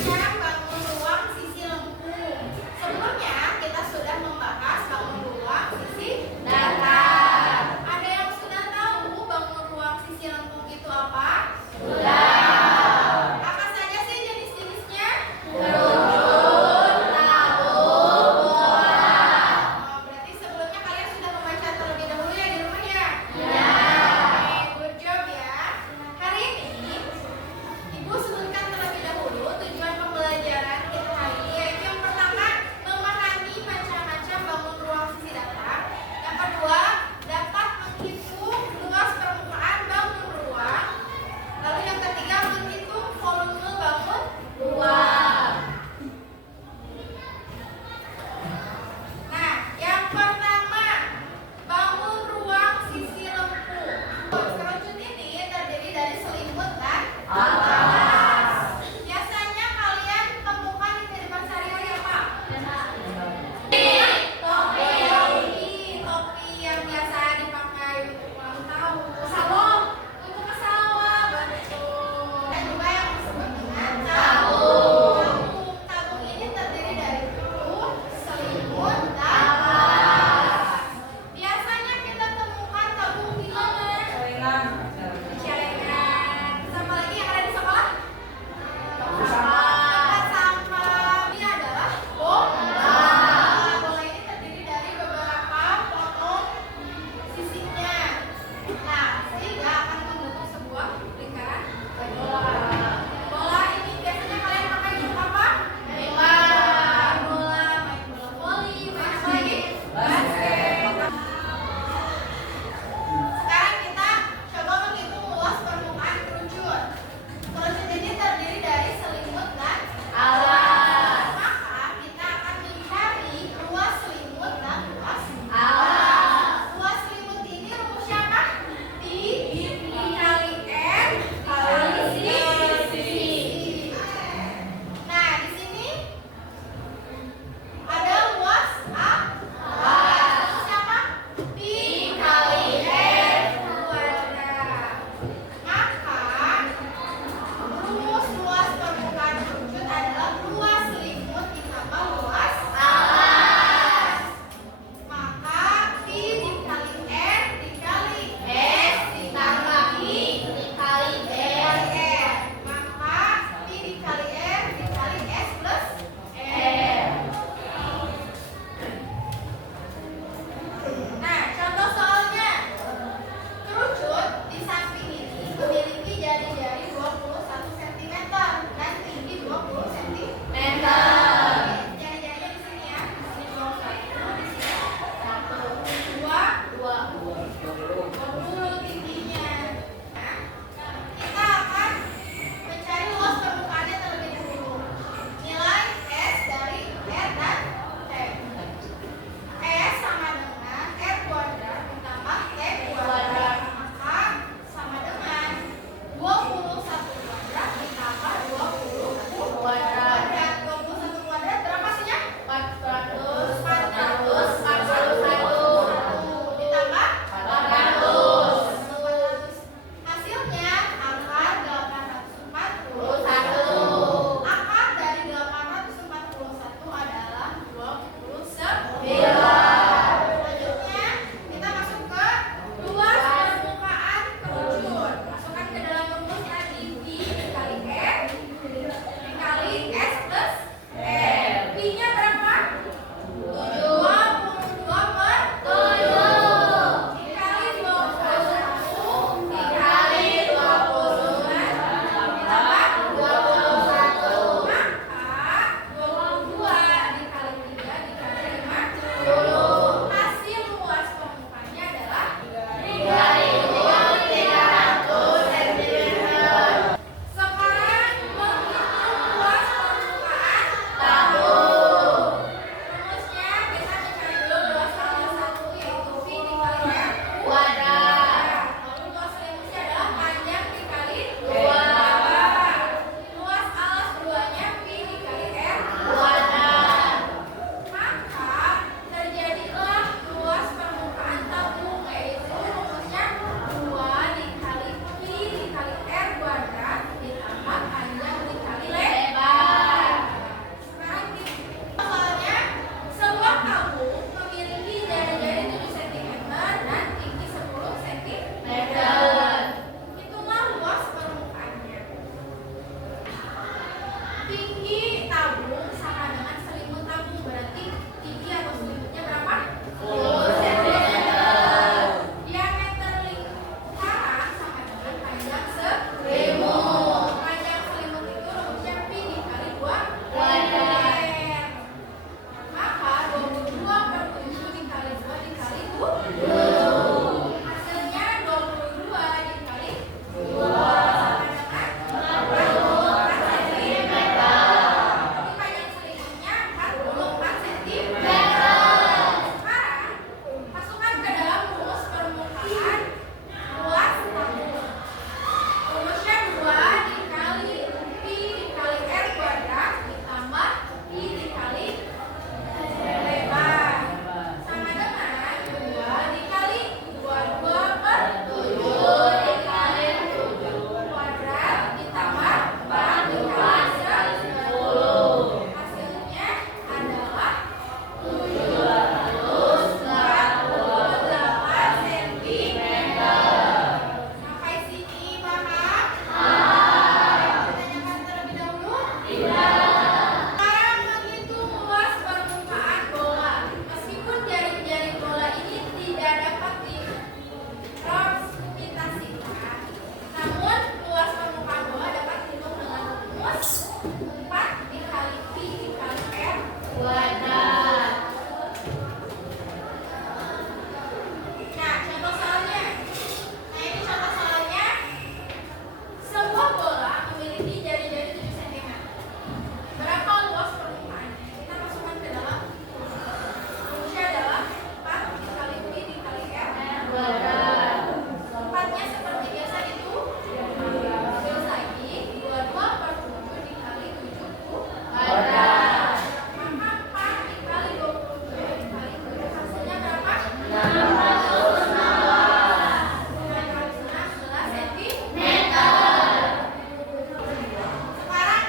sekarang bangun ruang sisi lengkung. Sebelumnya kita sudah membahas bangun ruang sisi datar. Ada yang sudah tahu bangun ruang sisi lengkung itu apa? Sudah. Apa saja sih jenis-jenisnya? Runcun, tahu, bola. Oh, berarti sebelumnya kalian sudah membaca terlebih dahulu ya di rumah ya? Ya. Oke, good job ya. Hari ini Ibu sebutkan terlebih dahulu tujuan pembelajaran tinggi tabung sama dengan selimut tabung. Berarti tinggi atau selimutnya berapa? 10 cm. Diameter lingkaran sama dengan panjang selimut. Panjang selimut itu rumusnya pi dikali 2 meter. Maka 22/7 dikali 2 dikali 7. Hasilnya 22 dikali 2 sama dengan 44 cm. Jadi panjang selimutnya 44 cm. Sekarang masukkan ke dalam rumus permukaan luas tabung. Rumusnya 2 dikali pi dikali r kuadrat ditambah pi dikali lebar sama dengan 2 dikali 22/7 dikali 7 kuadrat ditambah 4 dikali 10. Hasilnya adalah 748 cm. Sampai sini paham? Tanyakan terlebih dahulu? Sekarang menghitung luas permukaan bola. Meskipun jaring-jaring bola ini tidak dapat direpresentasikan, namun luas permukaan bola dapat dihitung dengan rumus 4 dikali pi dikali r kuadrat. Nah, contoh soalnya. Nah, ini contoh soalnya. Sebuah bola memiliki jari-jari 7 cm. Berapa luas permukaannya? Kita masukkan ke dalam. Rumusnya adalah 4 dikali pi dikali r kuadrat. 4-nya seperti biasa itu. Terus lagi 22/7 dikali 7 kuadrat. Maka 4 dikali 27 dikali 7 hasilnya berapa? 16 cm. Sekarang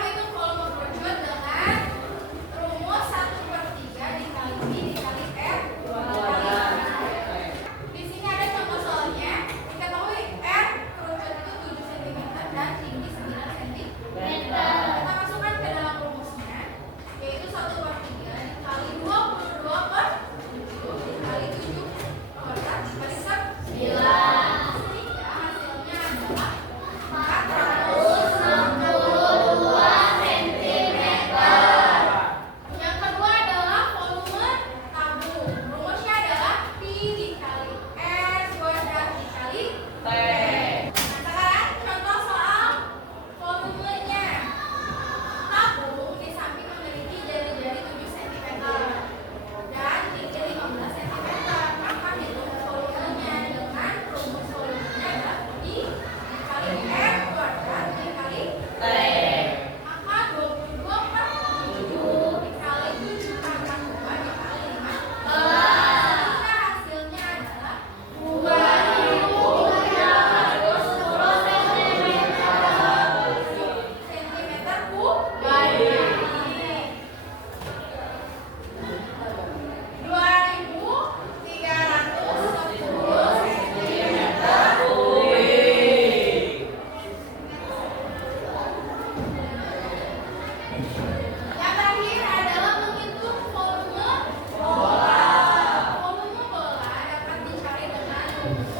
menghitung volume kerucut dengan rumus 1/3 dikali pi dikali r kuadrat. Di sini ada contoh soalnya. Diketahui r kerucut itu 7 cm dan tinggi 9 cm. Kita masukkan ke dalam rumusnya, yaitu 1/3 dikali 22/7 dikali 7 kuadrat dikali 9. Sehingga hasilnya adalah 462 cm. Yang kedua adalah volume tabung. Rumusnya adalah pi dikali r kuadrat dikali t. Nah, sekarang contoh soal volumenya. Tabung di samping memiliki jari-jari 7 cm dan tinggi 15 cm. Maka hitung volumenya dengan rumus volumenya adalah pi dikali r kuadrat dikali t. Maka 22/7 dikali 7 tambah 2 dikali 15. Sehingga hasilnya adalah 2310 cm kubik. 2310 cm kubik. Yang terakhir adalah menghitung volume bola. Volume bola dapat dicari dengan rumus